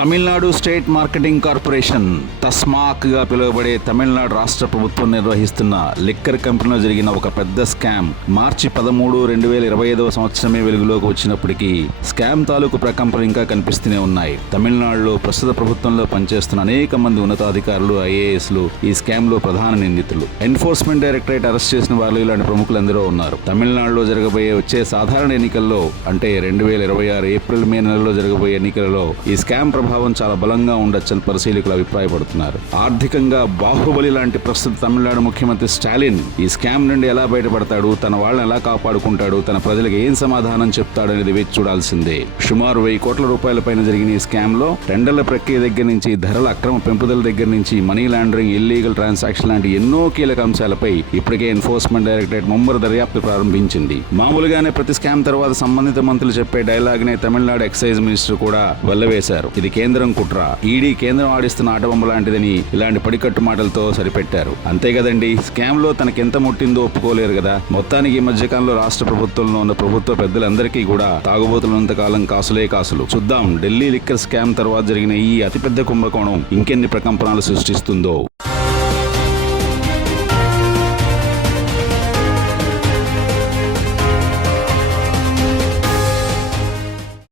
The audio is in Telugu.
తమిళనాడు స్టేట్ మార్కెటింగ్ కార్పొరేషన్ తస్మాక్గా పిలువబడే తమిళనాడు రాష్ట్ర ప్రభుత్వం నిర్వహిస్తున్న లిక్కర్ కంపెనీలో జరిగిన ఒక పెద్ద స్కామ్ మార్చి 13, 2025 సంవత్సరమే వెలుగులోకి వచ్చినప్పటికీ స్కామ్ తాలూకు ప్రకంపనలు ఇంకా కనిపిస్తూనే ఉన్నాయి. తమిళనాడులో ప్రస్తుత ప్రభుత్వంలో పనిచేస్తున్న అనేక మంది ఉన్నతాధికారులు, ఐఏఎస్లు ఈ స్కామ్ లో ప్రధాన నిందితులు. ఎన్ఫోర్స్మెంట్ డైరెక్టరేట్ అరెస్ట్ చేసిన వాళ్ళు ఇలాంటి ప్రముఖులందరూ ఉన్నారు. తమిళనాడులో జరగబోయే వచ్చే సాధారణ ఎన్నికల్లో అంటే 2026 ఏప్రిల్, మే నెలలో జరగబోయే ఎన్నికలలో ఈ స్కామ్ ప్రభావం చాలా బలంగా ఉండొచ్చని పరిశీలకులు అభిప్రాయపడుతున్నారు. ఆర్థికంగా బాహుబలి లాంటి ప్రస్తుత తమిళనాడు ముఖ్యమంత్రి స్టాలిన్ ఈ స్కామ్ నుండి ఎలా బయటపడతాడు, తన వాళ్ళని ఎలా కాపాడుకుంటాడు, తన ప్రజలకు ఏం సమాధానం చెప్తాడు అనేది వేచి చూడాల్సిందే. సుమారు 1000 కోట్ల రూపాయల పైన జరిగిన ఈ స్కామ్ లో టెండర్ల ప్రక్రియ దగ్గర నుంచి ధరల అక్రమ పెంపుదల దగ్గర నుంచి మనీ లాండరింగ్, ఇల్లీగల్ ట్రాన్సాక్షన్ లాంటి ఎన్నో కీలక అంశాలపై ఇప్పటికే ఎన్ఫోర్స్మెంట్ డైరెక్టరేట్ ముమ్మర దర్యాప్తు ప్రారంభించింది. మామూలుగానే ప్రతి స్కామ్ తర్వాత సంబంధిత మంత్రులు చెప్పే డైలాగ్ నే తమిళనాడు ఎక్సైజ్ మినిస్టర్ కూడా వెల్లవేశారు. ఇది కేంద్రం కుట్ర, ఈడీ కేంద్రం ఆడిస్తున్న ఆటబొమ్మ లాంటిదని ఇలాంటి పడికట్టు మాటలతో సరిపెట్టారు. అంతే కదండి, స్కామ్ లో తనకెంత ముట్టిందో ఒప్పుకోలేరు కదా. మొత్తానికి ఈ మధ్యకాలంలో రాష్ట్ర ప్రభుత్వంలో ఉన్న ప్రభుత్వ పెద్దలందరికీ కూడా తాగుబోతులంత కాలం కాసులే కాసులు. చూద్దాం ఢిల్లీ లిక్కర్ స్కామ్ తర్వాత జరిగిన ఈ అతిపెద్ద కుంభకోణం ఇంకెన్ని ప్రకంపనలు సృష్టిస్తుందో.